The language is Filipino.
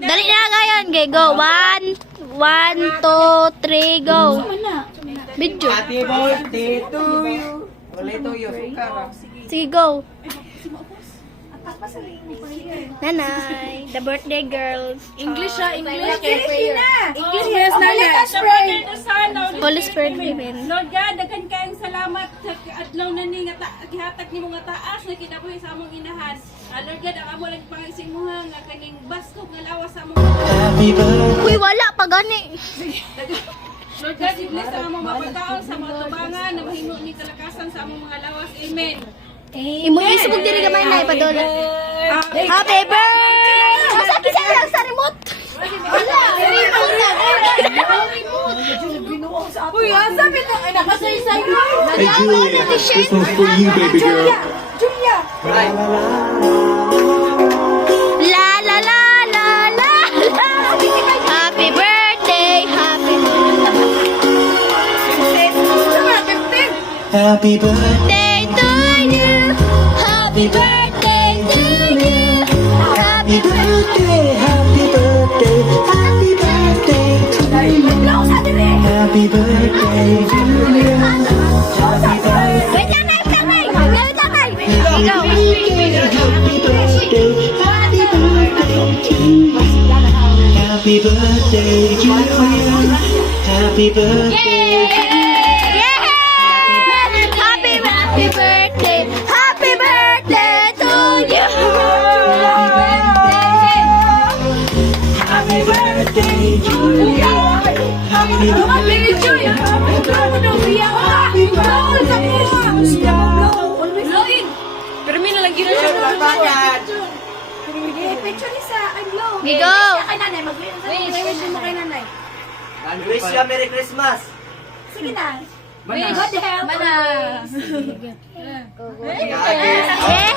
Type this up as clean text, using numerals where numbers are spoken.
Dali na ngayon. Okay, go. 1, 2, 3, go. Video. Happy birthday to you. Wala ito yung sukar. Sige, go. Nanay, the birthday girls. English siya, English. English Yes, nanay. Holy Spirit given. Lord God, daghan kayong salamat sa adlaw na ni nga gihatag nimo nga taas na kinabuhi sa among inahan. Lord God, ang amo lang pangisimuha nga kaning baskog nga lawas sa among Uy, wala pa gani. Lord God, i-bless sa among mapagkaon sa mga tubangan na mahimo ni kalakasan sa among mga lawas. Amen. Imo isubog diri gamay na ipadola. Happy birthday! Masaki sa lang sa remote. Wala. Uy, sabi na, ay nakasaysay mo. Hey Julia, this one's for you, baby girl. Julia. La la la la la la. Happy birthday, happy Happy birthday. birthday to you. Happy birthday to you. Happy birthday, happy birthday, happy birthday to you. Happy birthday to you. Happy birthday, Wait lang, wait lang. Wait lang. Ikaw. happy birthday, happy birthday to you. Happy birthday to you. Happy birthday. Yeah! Happy birthday. Happy birthday to you. Happy birthday, Julia. Happy birthday. Pero may nalagyan na siya. Picture ni sa aglaw. Okay, go. Kay nanay, mag-wish mo kay nanay. Wish you a Merry Christmas. Sige na. Manas. God help. Manas. Ate. Yeah!